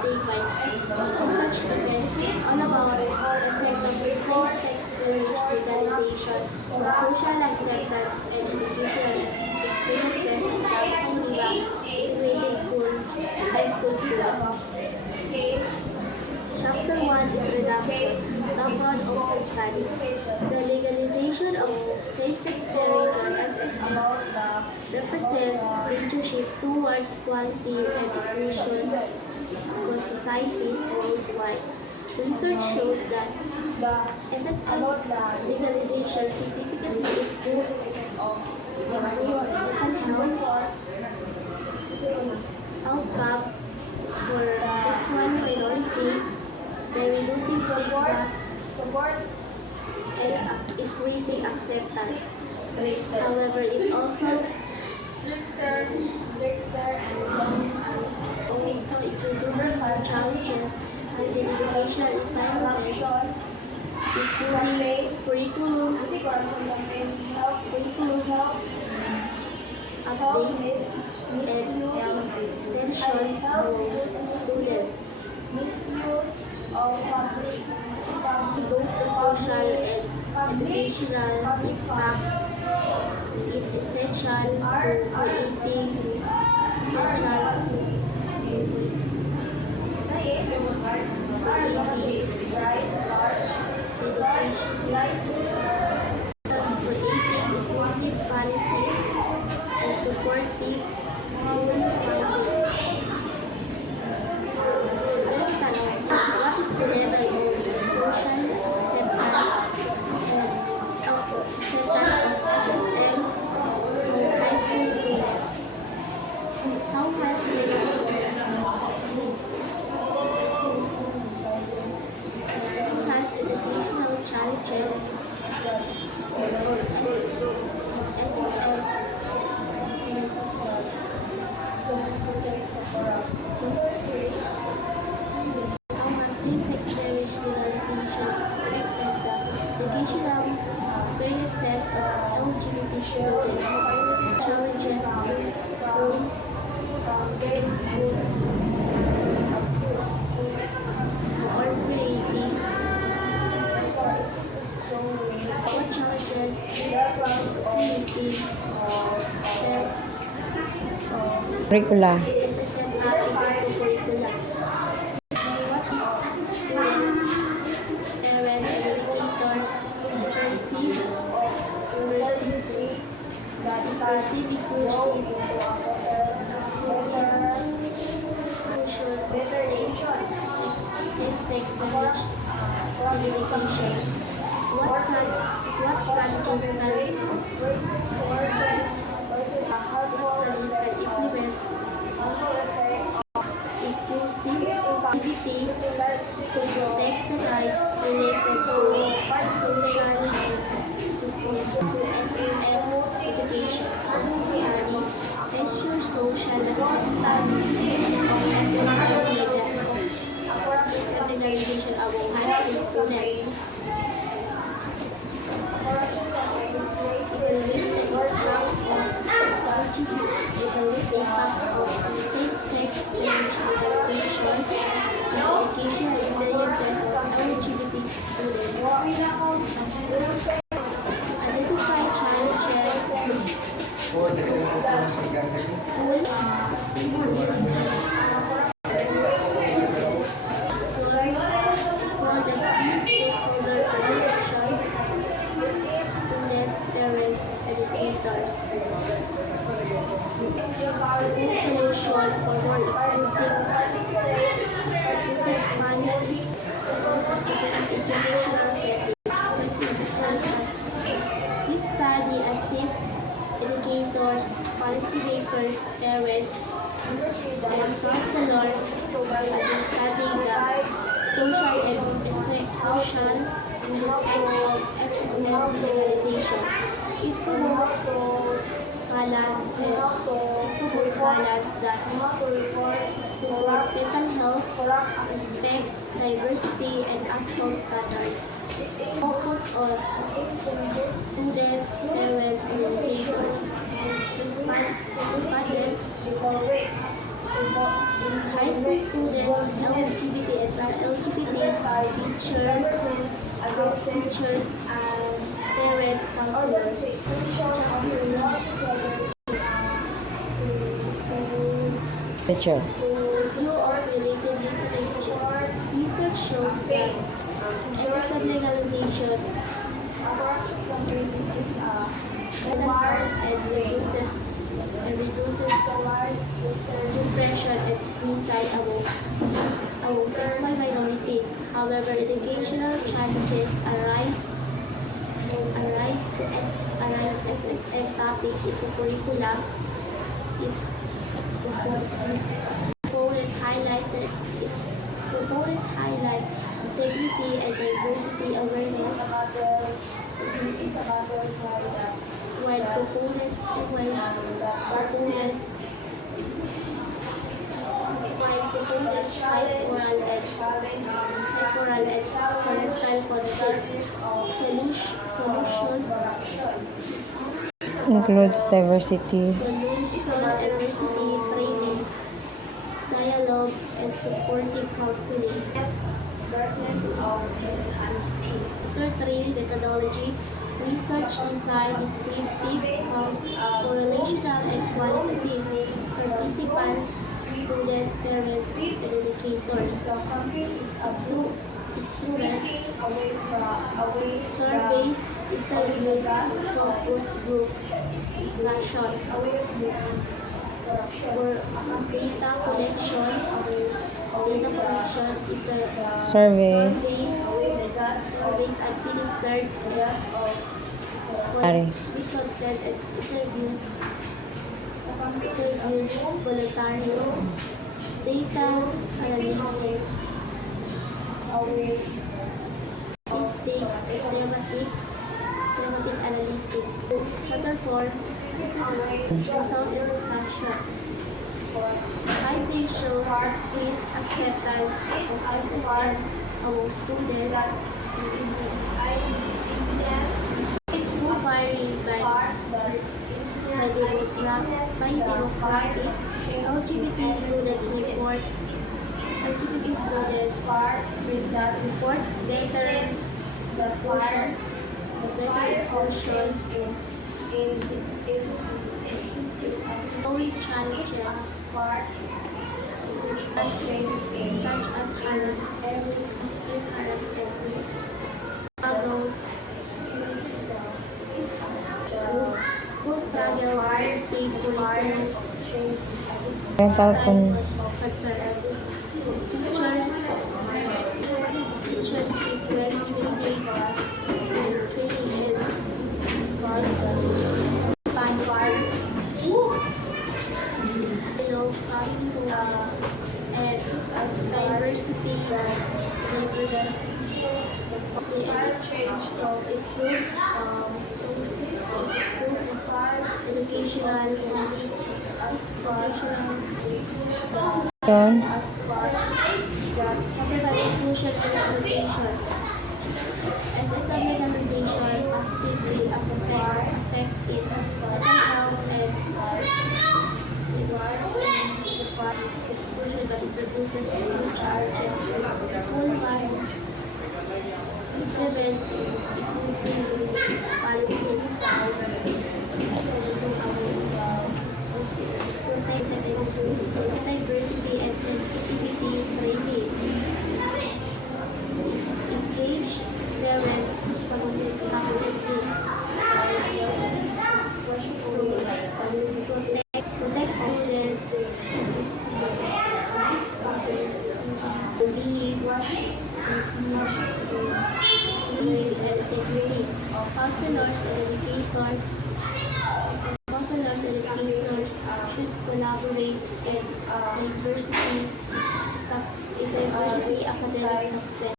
by research events. It's all about the effect of same-sex marriage legalization, social acceptance, and educational experiences in Manila integrated school, high school students. Chapter 1 Introduction Background of the study. The legalization of same-sex marriage or SSM represents major shift towards equality and inclusion for societies worldwide. Research shows that SSM legalization significantly improves mental health outcomes for sexual minority by reducing stigma and increasing acceptance. However, it also introduces new challenges in the educational environment, including curriculum updates and tensions among students. Misuse of both the social and educational impact. It's essential to creating inclusive policies and supportive school environments. What is the level of social acceptance of SSM in high school students? How has educational challenges or SSM same-sex marriage legalization affected the educational experiences of LGBT students. Challenges in schools, cooperating. What challenges in Curricula. SSM curricula? Parents and educators perceive inclusion same-sex marriage education. What strategies can implement inclusivity to protect the rights related to social to SSM education? Study ensure social acceptance of SSM legalization among high school students. Evaluate the impact of same-sex marriage legalization in educational experiences of LGBT students. Identify challenges. Explore the key stakeholder perceptions, students, parents, educators. Solution for more inclusive policies in educational settings. This study assists educators, policymakers, parents, and counselors understanding the social effect of SSM legalization. It promotes balance that support mental health, respect, diversity, and actual standards. Focus on students, parents, and educators. Respondents in high high school students, LGBT and para-LGBT teachers, parents, counselors. Teacher. View of related literature. Research shows that SSM legalization and reduces depression and suicide among sexual minorities. However, educational challenges arise SSM topics into curricula. Proponents highlight integrity and diversity awareness, while proponents fight moral and parental conflicts. Solutions Includes diversity. diversity training, dialogue, and supportive counseling. Chapter 3 Methodology. Research design descriptive, correlational, and qualitative. Participants, students, parents, and educators. Instruments, surveys, interviews, focus group, discussion, for data collection, Surveys. surveys administered Ari. with consent and interviews voluntary, data analysis, statistics, thematic analysis. Chapter 4 Result and discussion. Findings shows increased acceptance of SSM among students through varying by demographic. LGBT students report better inclusion knowing challenges such as discipline harassment, struggles, school struggle, safe curriculum, Parental concerns, teachers request training and diversity improves educational needs. John. Chapter 5 Inclusion and Innovation. SSM legalization positively affect in mental health and inclusion, but introduces new challenges. School must implement inclusive policies, protect diversity and sensitivity training, engage parents protect students being and integrity. Counselors and educators